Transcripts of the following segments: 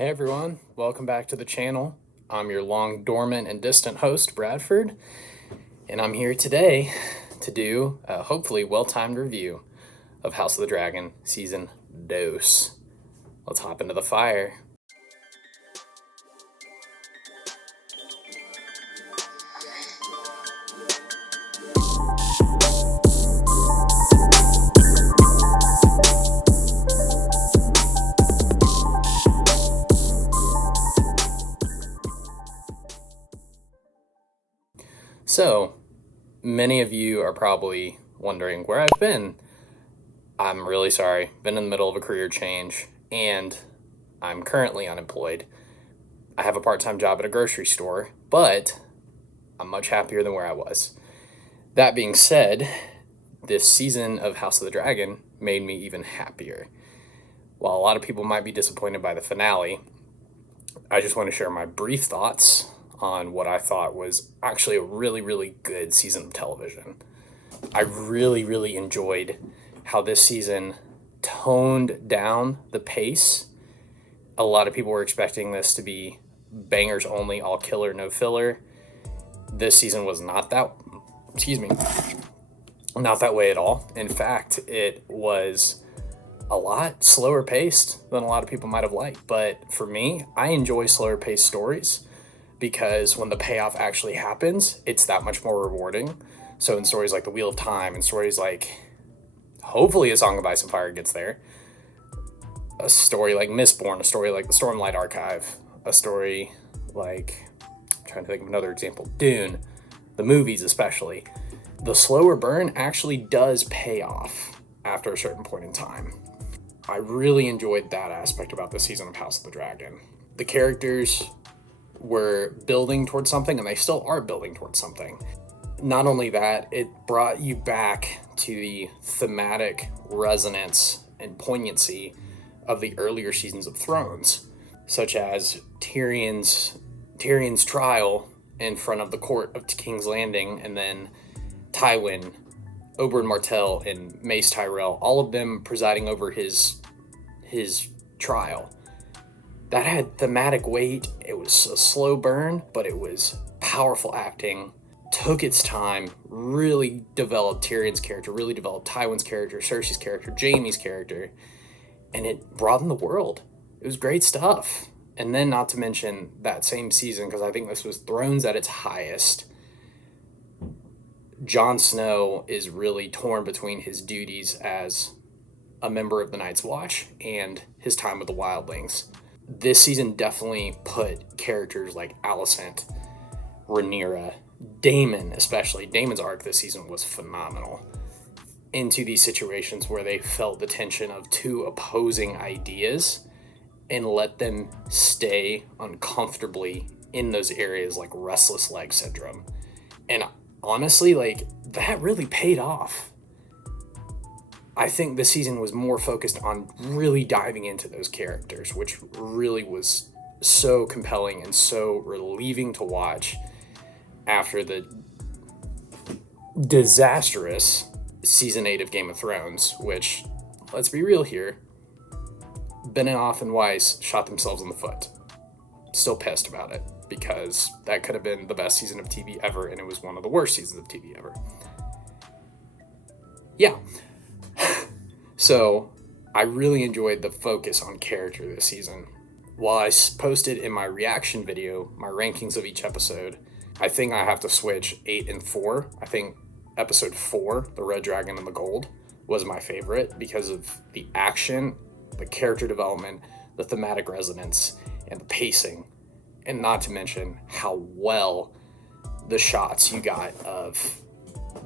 Hey everyone, welcome back to the channel. I'm your long dormant and distant host, Bradford, and I'm here today to do a hopefully well-timed review of House of the Dragon Season Dos. Let's hop into the fire. So, many of you are probably wondering where I've been. I'm really sorry. Been in the middle of a career change, and I'm currently unemployed. I have a part-time job at a grocery store, but I'm much happier than where I was. That being said, this season of House of the Dragon made me even happier. While a lot of people might be disappointed by the finale, I just want to share my brief thoughts on what I thought was actually a really, really good season of television. I really enjoyed how this season toned down the pace. A lot of people were expecting this to be bangers only, all killer, no filler. This season was not that way at all. In fact, it was a lot slower paced than a lot of people might have liked. But for me, I enjoy slower paced stories because when the payoff actually happens, it's that much more rewarding. So in stories like The Wheel of Time and stories like, hopefully, A Song of Ice and Fire gets there, a story like Mistborn, a story like The Stormlight Archive, a story like, I'm trying to think of another example, Dune, the movies especially, the slower burn actually does pay off after a certain point in time. I really enjoyed that aspect about this season of House of the Dragon. The characters were building towards something, and they still are building towards something. Not only that, it brought you back to the thematic resonance and poignancy of the earlier seasons of Thrones, such as Tyrion's trial in front of the court of King's Landing, and then Tywin, Oberyn Martell, and Mace Tyrell, all of them presiding over his trial. That had thematic weight. It was a slow burn, but it was powerful acting. Took its time, really developed Tyrion's character, really developed Tywin's character, Cersei's character, Jaime's character, and it broadened the world. It was great stuff. And then, not to mention that same season, because I think this was Thrones at its highest, Jon Snow is really torn between his duties as a member of the Night's Watch and his time with the Wildlings. This season definitely put characters like Alicent, Rhaenyra, Daemon especially, Daemon's arc this season was phenomenal, into these situations where they felt the tension of two opposing ideas and let them stay uncomfortably in those areas like restless leg syndrome. And honestly, that really paid off. I think this season was more focused on really diving into those characters, which really was so compelling and so relieving to watch after the disastrous season 8 of Game of Thrones, which, let's be real here, Benioff and Weiss shot themselves in the foot. Still pissed about it, because that could have been the best season of TV ever, and it was one of the worst seasons of TV ever. Yeah. So, I really enjoyed the focus on character this season. While I posted in my reaction video my rankings of each episode, I think I have to switch 8 and 4. I think episode 4, The Red Dragon and the Gold, was my favorite because of the action, the character development, the thematic resonance, and the pacing. And not to mention how well the shots you got of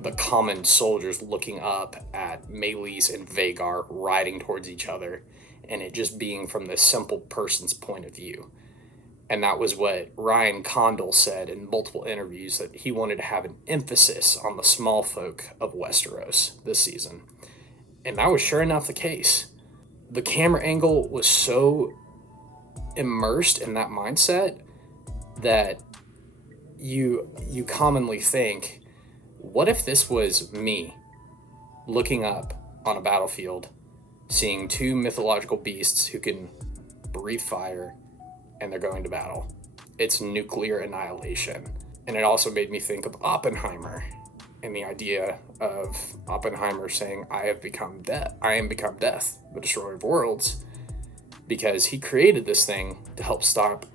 the common soldiers looking up at Meleys and Vhagar riding towards each other, and it just being from the simple person's point of view. And that was what Ryan Condal said in multiple interviews, that he wanted to have an emphasis on the small folk of Westeros this season. And that was sure enough the case. The camera angle was so immersed in that mindset that you commonly think, what if this was me looking up on a battlefield, seeing two mythological beasts who can breathe fire, and they're going to battle. It's nuclear annihilation. And it also made me think of Oppenheimer and the idea of Oppenheimer saying, I am become death, the destroyer of worlds, because he created this thing to help stop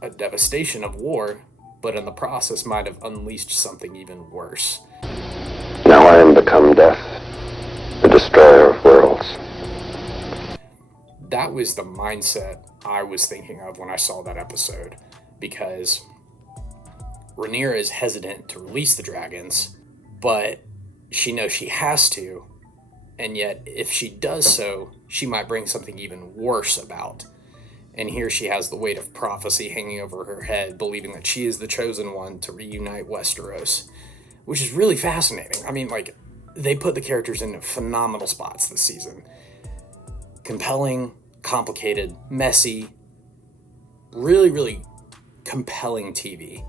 a devastation of war, but in the process might have unleashed something even worse. Now I am become death, the destroyer of worlds. That was the mindset I was thinking of when I saw that episode, because Rhaenyra is hesitant to release the dragons, but she knows she has to, and yet if she does so, she might bring something even worse about. And here she has the weight of prophecy hanging over her head, believing that she is the chosen one to reunite Westeros, which is really fascinating. I mean, like, they put the characters in phenomenal spots this season. Compelling, complicated, messy, really, really compelling TV.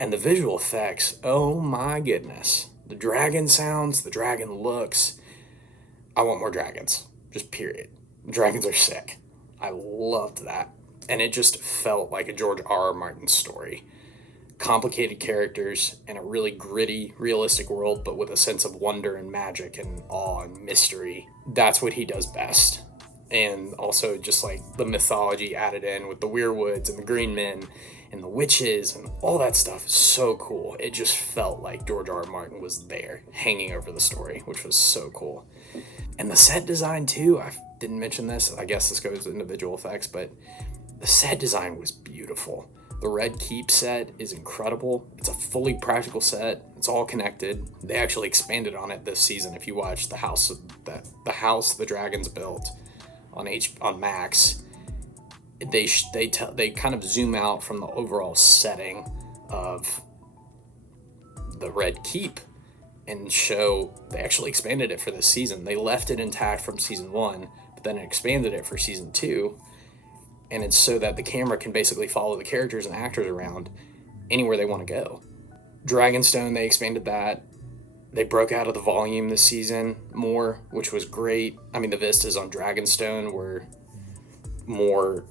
And the visual effects, oh my goodness. The dragon sounds, the dragon looks. I want more dragons, just period. Dragons are sick. I loved that. And it just felt like a George R.R. Martin story. Complicated characters in a really gritty, realistic world, but with a sense of wonder and magic and awe and mystery. That's what he does best. And also just like the mythology added in with the weirwoods and the green men and the witches and all that stuff is so cool. It just felt like George R.R. Martin was there hanging over the story, which was so cool. And the set design too, I didn't mention this, I guess this goes into visual effects, but the set design was beautiful. The Red Keep set is incredible. It's a fully practical set. It's all connected. They actually expanded on it this season. If you watch the house the dragons built on Max, they kind of zoom out from the overall setting of the Red Keep and show they actually expanded it for this season. They left it intact from season 1, but then expanded it for season 2, and it's so that the camera can basically follow the characters and actors around anywhere they want to go. Dragonstone, they expanded that. They broke out of the volume this season more, which was great. I mean, the vistas on Dragonstone were more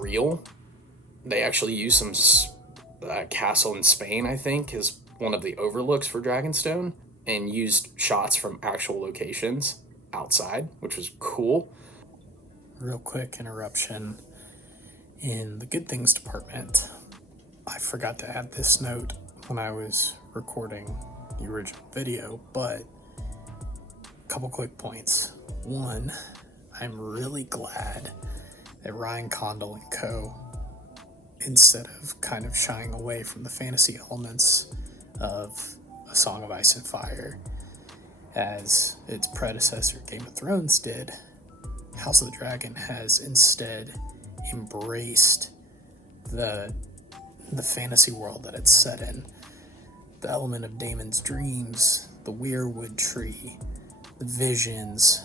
real. They actually use some castle in Spain, I think, is one of the overlooks for Dragonstone, and used shots from actual locations outside, which was cool. Real quick interruption. In the good things department, I forgot to add this note when I was recording the original video, but a couple quick points. One, I'm really glad that Ryan Condal and co., instead of kind of shying away from the fantasy elements of A Song of Ice and Fire, as its predecessor Game of Thrones did, House of the Dragon has instead embraced the fantasy world that it's set in. The element of Daemon's dreams, the weirwood tree, the visions,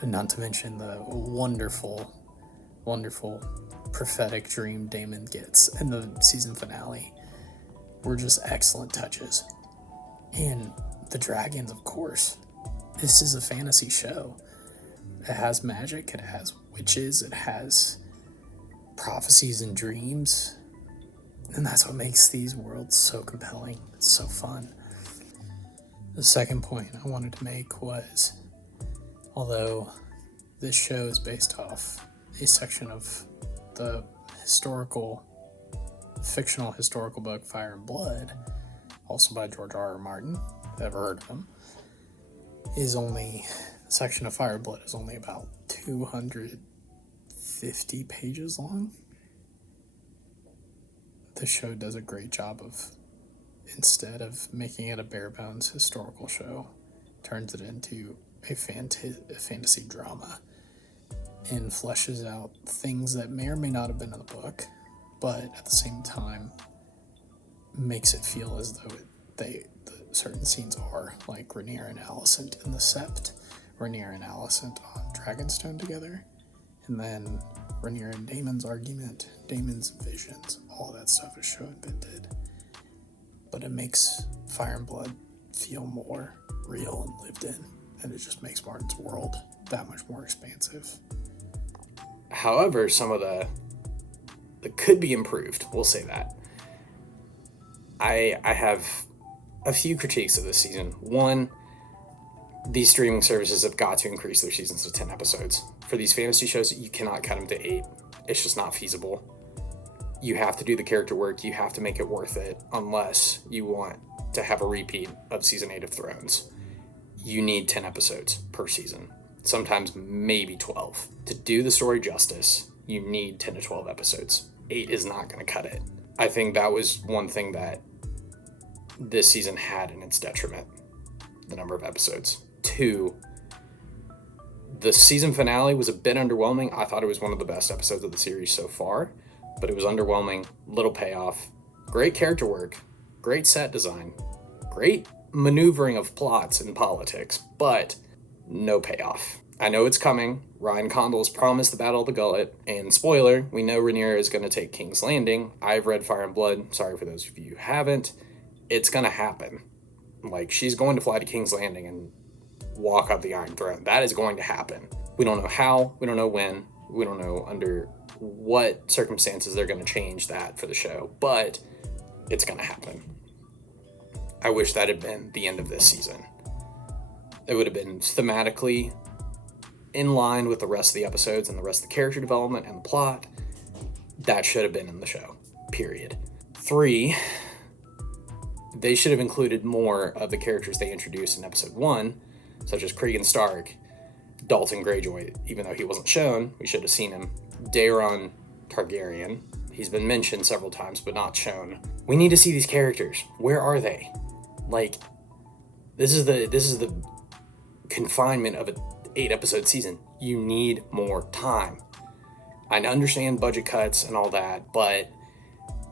and not to mention the wonderful, wonderful prophetic dream Daemon gets in the season finale were just excellent touches. And the dragons, of course. This is a fantasy show. It has magic, it has witches, it has prophecies and dreams. And that's what makes these worlds so compelling. It's so fun. The second point I wanted to make was, although this show is based off a section of the fictional historical book Fire and Blood, also by George R.R. Martin, ever heard of him, the section of Fire and Blood is only about 250 pages long. The show does a great job of, instead of making it a bare bones historical show, turns it into a fantasy drama and fleshes out things that may or may not have been in the book, but at the same time makes it feel as though certain scenes are, like Rhaenyra and Alicent in the Sept, Rhaenyra and Alicent on Dragonstone together. And then Rhaenyra and Daemon's argument, Daemon's visions, all that stuff is so invented. But it makes Fire and Blood feel more real and lived in. And it just makes Martin's world that much more expansive. However, some of that could be improved. We'll say that. I have a few critiques of this season. One, these streaming services have got to increase their seasons to 10 episodes. For these fantasy shows, you cannot cut them to 8. It's just not feasible. You have to do the character work. You have to make it worth it, unless you want to have a repeat of season 8 of Thrones. You need 10 episodes per season. Sometimes maybe 12. To do the story justice, you need 10 to 12 episodes. 8 is not going to cut it. I think that was one thing that this season had in its detriment, the number of episodes. 2, the season finale was a bit underwhelming. I thought it was one of the best episodes of the series so far, but it was underwhelming, little payoff, great character work, great set design, great maneuvering of plots and politics, but no payoff. I know it's coming. Ryan Condal's promised the Battle of the Gullet, and spoiler, we know Rhaenyra is going to take King's Landing. I've read Fire and Blood. Sorry for those of you who haven't. It's going to happen. Like, she's going to fly to King's Landing and walk up the Iron Throne. That is going to happen. We don't know how. We don't know when. We don't know under what circumstances they're going to change that for the show, but it's going to happen. I wish that had been the end of this season. It would have been thematically in line with the rest of the episodes and the rest of the character development and the plot. That should have been in the show, period. 3, they should have included more of the characters they introduced in episode 1, such as Cregan Stark, Dalton Greyjoy, even though he wasn't shown, we should have seen him, Daeron Targaryen. He's been mentioned several times, but not shown. We need to see these characters. Where are they? Like, this is the confinement of an 8-episode season. You need more time. I understand budget cuts and all that, but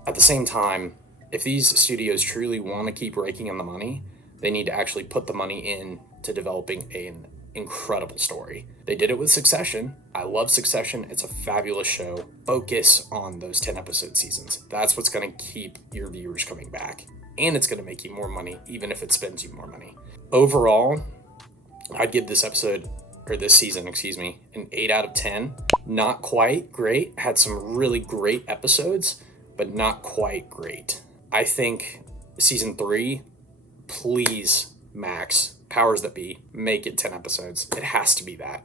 at the same time, if these studios truly want to keep raking in the money, they need to actually put the money in to developing an incredible story. They did it with Succession. I love Succession. It's a fabulous show. Focus on those 10-episode seasons. That's what's going to keep your viewers coming back. And it's going to make you more money, even if it spends you more money. Overall, I'd give this season, an 8 out of 10. Not quite great. Had some really great episodes, but not quite great. I think season 3, please, Max, powers that be, make it 10 episodes. It has to be that.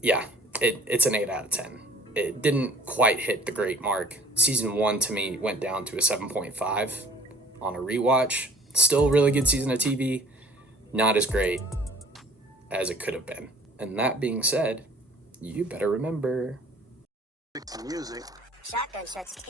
Yeah, it's an 8 out of 10. It didn't quite hit the great mark. Season 1 to me went down to a 7.5 on a rewatch. Still a really good season of TV. Not as great as it could have been. And that being said, you better remember. Music. Shotgun shots.